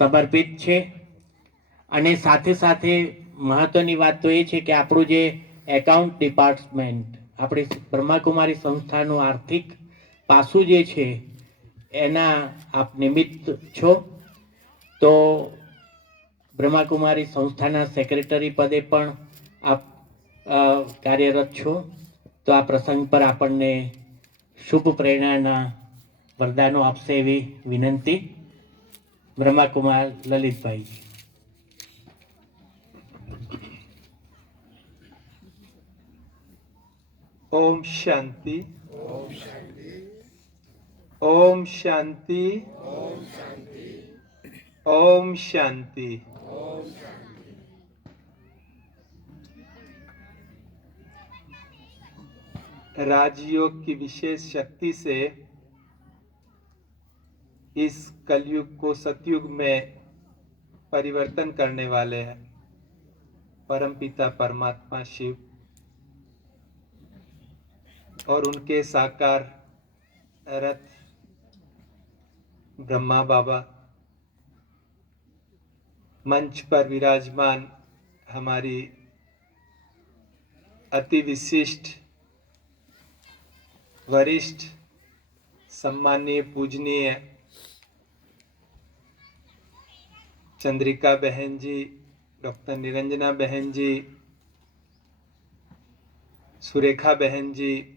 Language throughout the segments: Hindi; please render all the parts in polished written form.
સમર્પિત છે. અને સાથે સાથે મહત્વની વાત તો એ છે કે આપણું જે એકાઉન્ટ ડિપાર્ટમેન્ટ, આપણી બ્રહ્માકુમારી સંસ્થાનું આર્થિક પાસું જે છે એના આપ નિમિત્ત છો. તો બ્રહ્માકુમારી સંસ્થાના સેક્રેટરી પદે પણ આપ કાર્યરત છો. તો આ પ્રસંગ પર આપણને શુભ પ્રેરણાના વરદાનો આપશે એવી વિનંતી. બ્રહ્માકુમાર લલિતભાઈ. ओम शांति, ओम शांति, ओम शांति। राजयोग की विशेष शक्ति से इस कलयुग को सतयुग में परिवर्तन करने वाले हैं परमपिता परमात्मा शिव और उनके साकार रथ ब्रह्मा बाबा, मंच पर विराजमान हमारी अति विशिष्ट, वरिष्ठ, सम्माननीय, पूजनीय चंद्रिका बहन जी, डॉक्टर निरंजना बहन जी, सुरेखा बहन जी,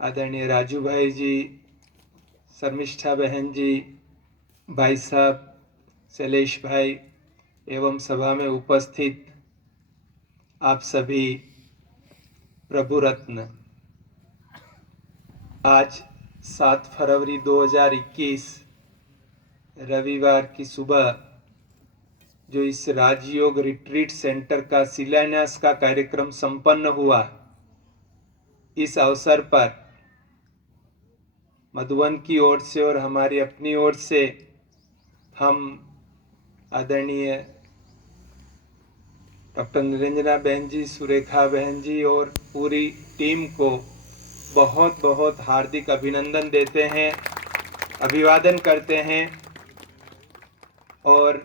आदरणीय राजू भाई जी, शर्मिष्ठा बहन जी, भाई साहब शैलेश भाई एवं सभा में उपस्थित आप सभी प्रभु रत्न। आज 7 फरवरी 2021 रविवार की सुबह जो इस राजयोग रिट्रीट सेंटर का शिलान्यास का कार्यक्रम संपन्न हुआ, इस अवसर पर मधुबन की ओर से और हमारी अपनी ओर से हम आदरणीय डॉक्टर निरंजना बहन जी, सुरेखा बहन जी और पूरी टीम को बहुत बहुत हार्दिक अभिनंदन देते हैं, अभिवादन करते हैं। और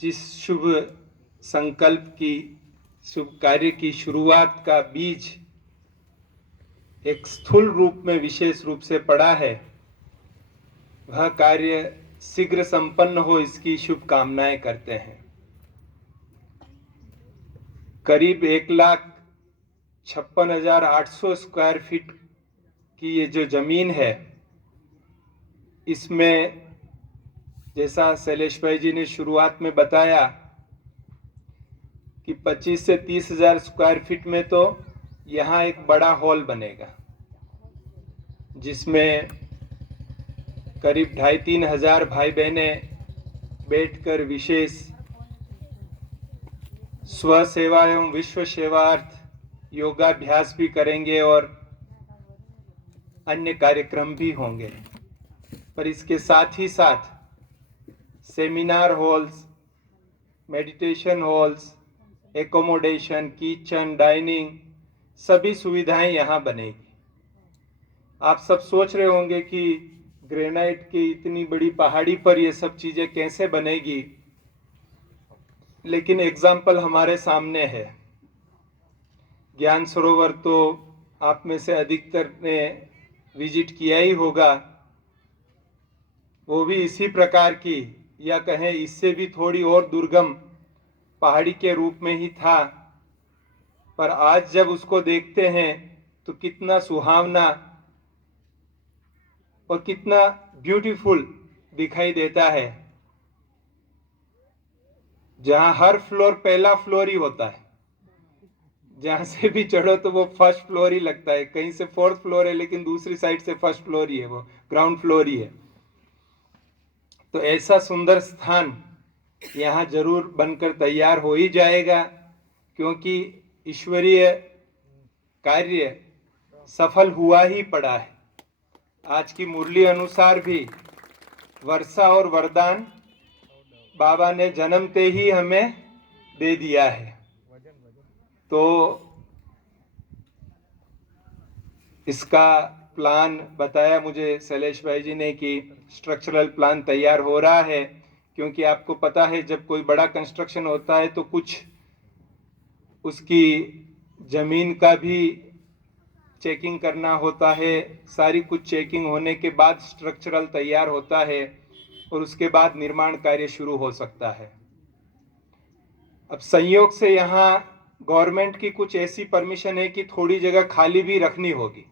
जिस शुभ संकल्प की, शुभ कार्य की शुरुआत का बीज एक स्थूल रूप में विशेष रूप से पड़ा है, वह कार्य शीघ्र संपन्न हो, इसकी शुभकामनाएं करते हैं। करीब 1,56,800 स्क्वायर फीट की ये जो जमीन है, इसमें जैसा शैलेश भाई जी ने शुरुआत में बताया कि 25 से 30,000 स्क्वायर फीट में तो यहाँ एक बड़ा हॉल बनेगा, जिसमें करीब 2,500-3 हजार भाई बहनें बैठकर विशेष स्व सेवा एवं विश्व सेवार्थ योगाभ्यास भी करेंगे और अन्य कार्यक्रम भी होंगे। पर इसके साथ ही साथ seminar halls, meditation halls, accommodation, kitchen, dining, सभी सुविधाएं यहाँ बनेगी। आप सब सोच रहे होंगे कि ग्रेनाइट की इतनी बड़ी पहाड़ी पर ये सब चीजें कैसे बनेगी, लेकिन एग्जाम्पल हमारे सामने है। ज्ञान सरोवर तो आप में से अधिकतर ने विजिट किया ही होगा, वो भी इसी प्रकार की, या कहें इससे भी थोड़ी और दुर्गम पहाड़ी के रूप में ही था। पर आज जब उसको देखते हैं तो कितना सुहावना और कितना ब्यूटीफुल दिखाई देता है, जहां हर फ्लोर पहला फ्लोर ही होता है। जहां से भी चढ़ो तो वो फर्स्ट फ्लोर ही लगता है, कहीं से फोर्थ फ्लोर है लेकिन दूसरी साइड से फर्स्ट फ्लोर ही है, वो ग्राउंड फ्लोर ही है। तो ऐसा सुंदर स्थान यहाँ जरूर बनकर तैयार हो ही जाएगा, क्योंकि ईश्वरीय कार्य सफल हुआ ही पड़ा है। आज की मुरली अनुसार भी वर्षा और वरदान बाबा ने जन्मते ही हमें दे दिया है। तो इसका प्लान बताया मुझे शैलेश भाई जी ने कि स्ट्रक्चरल प्लान तैयार हो रहा है, क्योंकि आपको पता है जब कोई बड़ा कंस्ट्रक्शन होता है तो कुछ उसकी ज़मीन का भी चेकिंग करना होता है, सारी कुछ चेकिंग होने के बाद स्ट्रक्चरल तैयार होता है और उसके बाद निर्माण कार्य शुरू हो सकता है। अब संयोग से यहाँ गवर्नमेंट की कुछ ऐसी परमिशन है कि थोड़ी जगह खाली भी रखनी होगी,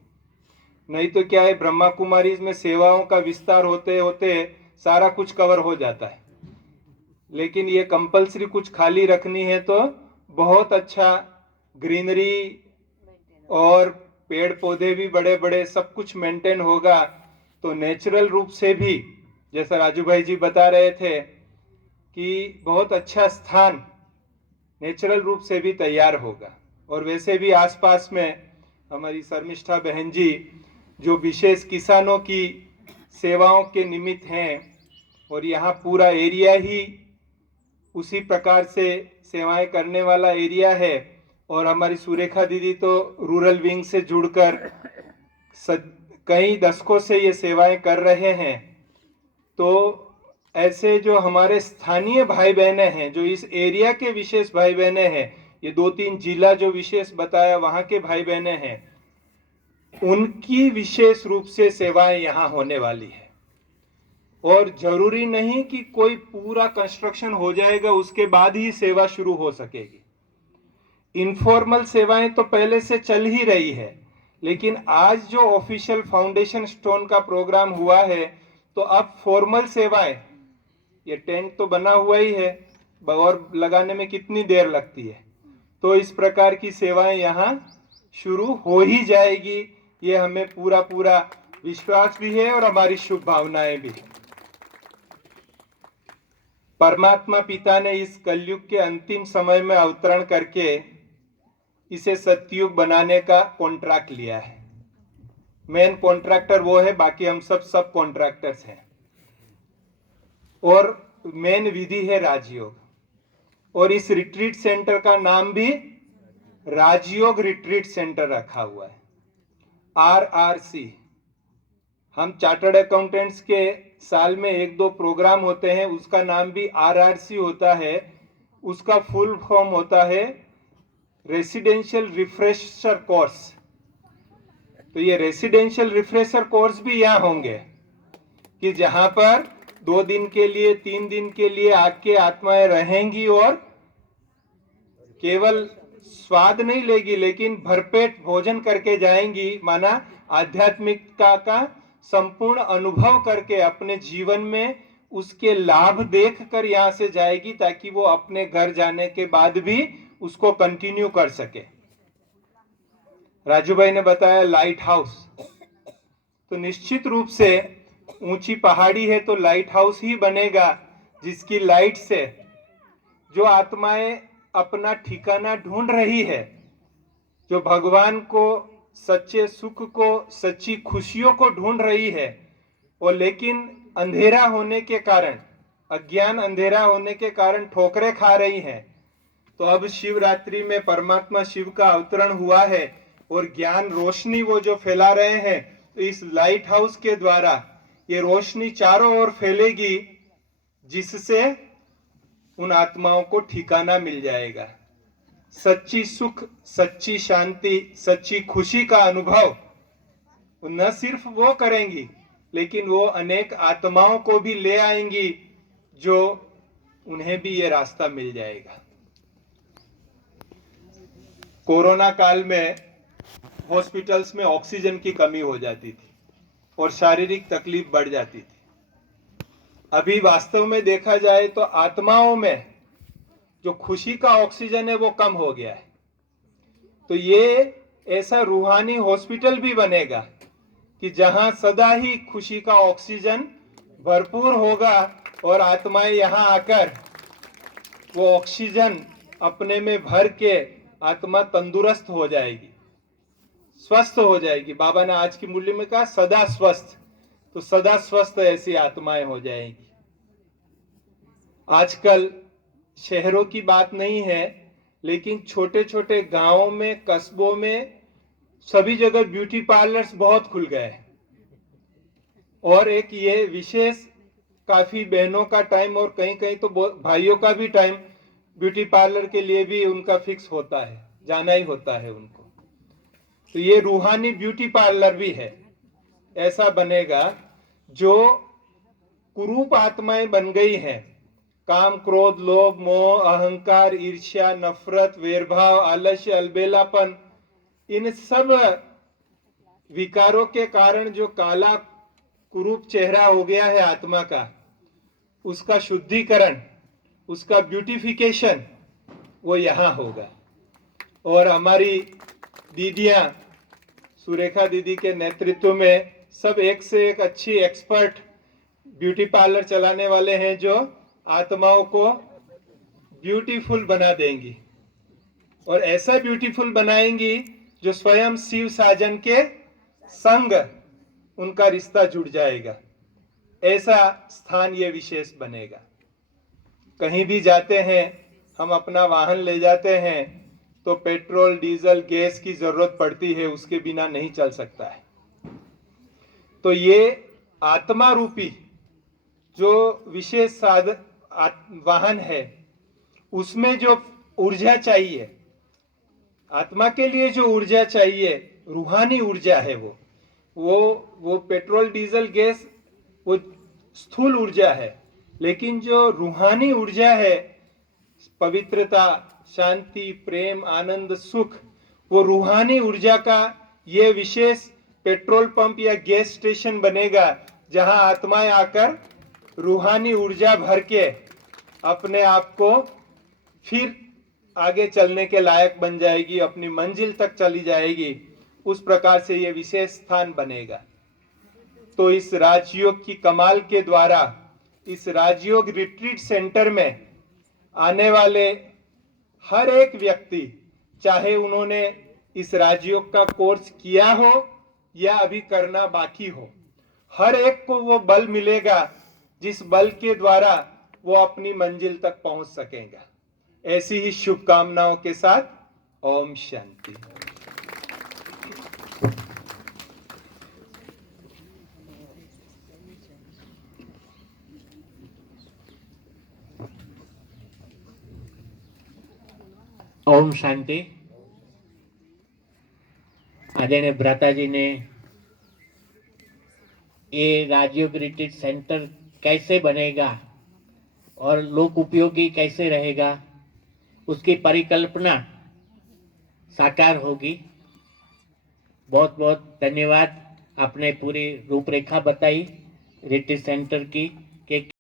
नहीं तो क्या है, ब्रह्मा कुमारीज में सेवाओं का विस्तार होते होते सारा कुछ कवर हो जाता है, लेकिन ये कंपलसरी कुछ खाली रखनी है तो बहुत अच्छा ग्रीनरी और पेड़ पौधे भी बड़े बड़े सब कुछ मेंटेन होगा, तो नेचुरल रूप से भी जैसा राजू भाई जी बता रहे थे कि बहुत अच्छा स्थान नेचुरल रूप से भी तैयार होगा। और वैसे भी आसपास में हमारी शर्मिष्ठा बहन जी जो विशेष किसानों की सेवाओं के निमित्त हैं और यहाँ पूरा एरिया ही उसी प्रकार से सेवाएं करने वाला एरिया है, और हमारी सुरेखा दीदी तो रूरल विंग से जुड़कर कई दशकों से ये सेवाएं कर रहे हैं। तो ऐसे जो हमारे स्थानीय भाई बहनें हैं, जो इस एरिया के विशेष भाई बहनें हैं, ये 2-3 जिला जो विशेष बताया वहाँ के भाई बहनें हैं, उनकी विशेष रूप से सेवाएं यहाँ होने वाली है। और जरूरी नहीं कि कोई पूरा कंस्ट्रक्शन हो जाएगा उसके बाद ही सेवा शुरू हो सकेगी। इनफॉर्मल सेवाएं तो पहले से चल ही रही है, लेकिन आज जो ऑफिशियल फाउंडेशन स्टोन का प्रोग्राम हुआ है तो अब फॉर्मल सेवाएं, ये टेंट तो बना हुआ ही है और लगाने में कितनी देर लगती है, तो इस प्रकार की सेवाएं यहाँ शुरू हो ही जाएगी, ये हमें पूरा पूरा विश्वास भी है और हमारी शुभ भावनाएं भी। परमात्मा पिता ने इस कलयुग के अंतिम समय में अवतरण करके इसे सतयुग बनाने का कॉन्ट्रैक्ट लिया है। मेन कॉन्ट्रैक्टर वो है, बाकी हम सब कॉन्ट्रैक्टर्स हैं। और मेन विधि है राजयोग, और इस रिट्रीट सेंटर का नाम भी राजयोग रिट्रीट सेंटर रखा हुआ है, RRC। हम चार्टर्ड अकाउंटेंट्स के साल में 1-2 प्रोग्राम होते हैं, उसका नाम भी RRC होता है। उसका फुल फॉर्म होता है रेसिडेंशियल रिफ्रेशर कोर्स। तो ये रेसिडेंशियल रिफ्रेशर कोर्स भी यहाँ होंगे कि जहां पर 2 दिन के लिए 3 दिन के लिए आके आत्माएं रहेंगी और केवल स्वाद नहीं लेगी लेकिन भरपेट भोजन करके जाएंगी, माना आध्यात्मिकता का संपूर्ण अनुभव करके अपने जीवन में उसके लाभ देखकर यहाँ से जाएगी, ताकि वो अपने घर जाने के बाद भी उसको कंटिन्यू कर सके। राजू भाई ने बताया लाइट हाउस, तो निश्चित रूप से ऊंची पहाड़ी है तो लाइट हाउस ही बनेगा, जिसकी लाइट से जो आत्माएं अपना ठिकाना ढूंढ रही है, जो भगवान को, सच्चे सुख को, सच्ची खुशियों को ढूंढ रही है, और लेकिन अंधेरा होने के कारण, अज्ञान अंधेरा होने के कारण ठोकरें खा रही हैं, तो अब शिवरात्रि में परमात्मा शिव का अवतरण हुआ है और ज्ञान रोशनी वो जो फैला रहे हैं, तो इस लाइट हाउस के द्वारा ये रोशनी चारों ओर फैलेगी, जिससे उन आत्माओं को ठिकाना मिल जाएगा। सच्ची सुख, सच्ची शांति, सच्ची खुशी का अनुभव न सिर्फ वो करेंगी, लेकिन वो अनेक आत्माओं को भी ले आएंगी, जो उन्हें भी ये रास्ता मिल जाएगा। कोरोना काल में हॉस्पिटल्स में ऑक्सीजन की कमी हो जाती थी और शारीरिक तकलीफ बढ़ जाती थी। अभी वास्तव में देखा जाए तो आत्माओं में जो खुशी का ऑक्सीजन है वो कम हो गया है। तो ये ऐसा रूहानी हॉस्पिटल भी बनेगा कि जहां सदा ही खुशी का ऑक्सीजन भरपूर होगा और आत्माएं यहां आकर वो ऑक्सीजन अपने में भर के आत्मा तंदुरुस्त हो जाएगी, स्वस्थ हो जाएगी। बाबा ने आज की मूल्य में कहा सदा स्वस्थ, तो सदा स्वस्थ ऐसी आत्माएं हो जाएंगी। आजकल शहरों की बात नहीं है, लेकिन छोटे छोटे गांवों में, कस्बों में सभी जगह ब्यूटी पार्लर्स बहुत खुल गए, और एक ये विशेष काफी बहनों का टाइम और कहीं कहीं तो भाइयों का भी टाइम ब्यूटी पार्लर के लिए भी उनका फिक्स होता है, जाना ही होता है उनको। तो ये रूहानी ब्यूटी पार्लर भी है, ऐसा बनेगा जो कुरूप आत्माएं बन गई हैं, काम, क्रोध, लोभ, मोह, अहंकार, ईर्ष्या, नफरत, वेरभाव, आलस्य, अलबेलापन, इन सब विकारों के कारण जो काला कुरूप चेहरा हो गया है आत्मा का, उसका शुद्धिकरण, उसका ब्यूटिफिकेशन वो यहाँ होगा। और हमारी दीदियां सुरेखा दीदी के नेतृत्व में सब एक से एक अच्छी एक्सपर्ट ब्यूटी पार्लर चलाने वाले हैं जो आत्माओं को ब्यूटीफुल बना देंगी, और ऐसा ब्यूटीफुल बनाएंगी जो स्वयं शिव साजन के संग उनका रिश्ता जुड़ जाएगा। ऐसा स्थान ये विशेष बनेगा। कहीं भी जाते हैं, हम अपना वाहन ले जाते हैं तो पेट्रोल, डीजल, गैस की जरूरत पड़ती है, उसके बिना नहीं चल सकता है। तो ये आत्मा रूपी जो विशेष वाहन है, उसमें जो ऊर्जा चाहिए, आत्मा के लिए जो ऊर्जा चाहिए, रूहानी ऊर्जा है वो पेट्रोल, डीजल, गैस वो स्थूल ऊर्जा है, लेकिन जो रूहानी ऊर्जा है, पवित्रता, शांति, प्रेम, आनंद, सुख, वो रूहानी ऊर्जा का ये विशेष पेट्रोल पंप या गैस स्टेशन बनेगा, जहां आत्माएं आकर रूहानी ऊर्जा भर के अपने आप को फिर आगे चलने के लायक बन जाएगी, अपनी मंजिल तक चली जाएगी। उस प्रकार से ये विशेष स्थान बनेगा। तो इस राजयोग की कमाल के द्वारा इस राजयोग रिट्रीट सेंटर में आने वाले हर एक व्यक्ति, चाहे उन्होंने इस राजयोग का कोर्स किया हो या अभी करना बाकी हो, हर एक को वो बल मिलेगा जिस बल के द्वारा वो अपनी मंजिल तक पहुंच सकेगा। ऐसी ही शुभकामनाओं के साथ ओम शांति। ओम शांति। आदरणीय भ्राता ने ये राजयोग रिट्रीट सेंटर कैसे बनेगा और लोक उपयोगी कैसे रहेगा, उसकी परिकल्पना साकार होगी। बहुत बहुत धन्यवाद। आपने पूरी रूपरेखा बताई रिट्रीट सेंटर की कि